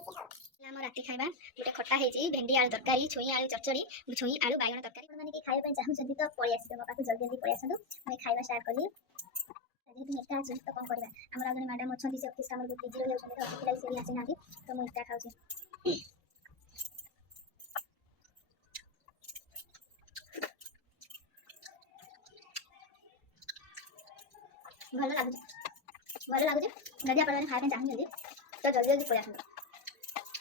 आम राति खाଇବା गोटे खटा ହେଇଛି ଭେଣ୍ଡି ଆଳୁ ତରକାରୀ ଛୁଇଁ ଆଳୁ ଚଚड़ी ଛୁଇଁ ଆଳୁ ବାଇଗଣ ତରକାରୀ ଆପଣମାନେ କି ଖାଇବା ପାଇଁ ଚାହୁଁଛନ୍ତି ତ ପଳେଇ ଆସିବେ ମୋ ପାଖକୁ ଜଲ୍ଦି ଜଲ୍ଦି ପଳେଇ ଆସନ୍ତୁ ଆମେ ଖାଇବା ଷ୍ଟାର୍ଟ କରିବି ଯେହେତୁ ଏକା ଅଛି ତ କ'ଣ କରିବା ଆମର ଆଉ ଜଣେ ମ୍ୟାଡ଼ାମ୍ ଅଛନ୍ତି ସେ ଅଫିସ୍ କାମରେ ବିଜି ରହିଯାଉଛନ୍ତି ତ ସେଥିଲାଗି ସେ ଆସିନାହାନ୍ତି ତ ମୁଁ ଏକା ଖାଉଛି ଭଲ ଲାଗୁଛି ଯଦି ଆପଣମାନେ ଖାଇବା ପାଇଁ ଚାହୁଁଛନ୍ତି ତ ଜଲ୍ଦି ଜଲ୍ଦି ପଳେଇ ଆସନ୍ତୁ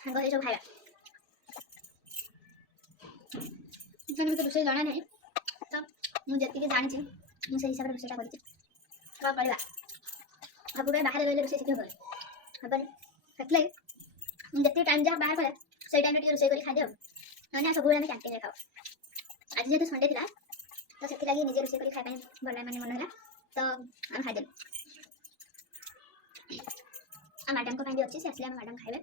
ସାଙ୍ଗ ହେଇ ସବୁ ଖାଇବା इसमें तो रोषे जाना नहीं तो मुझे जी जानी मुझे हिसाब से रोषेटा कर सबुबले बाहर रही रोषे शिखी हेबन से जिते टाइम जहाँ बाहर पड़े से टाइम रोषे कर खादे ना सब कैंटीन में खाओ आज जेहतु संडे थी तो से लगे निजे रोषे कर खाई भल मानने मन है तो आम खादे मैडम को अच्छी से आसे मैडम खाए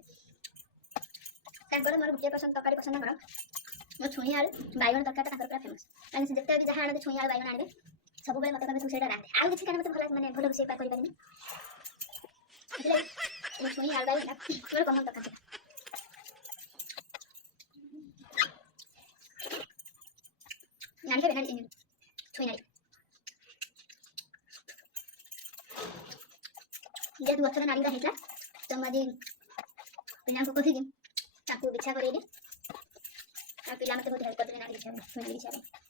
मोर गोटे पसंद तरकारी पसंद कर मो छुई आलू बैगन तरकारी पूरा फेमस कहीं जिते भी जहाँ आने छुई आलू बैगन आने सब मत कहे तू से रांधे आउ किसी मत भल मैंने भल रोषे कर छुई आलू बैगन पूरा कमन तरकारी नानी के छुई नाड़ी जेहतु गचर नाड़ीटा होता तो मुझे पिला को कही बिछा कर पिला मत बहुत हेल्प करते नाड़ी बिछा छुई नाड़ी बिछा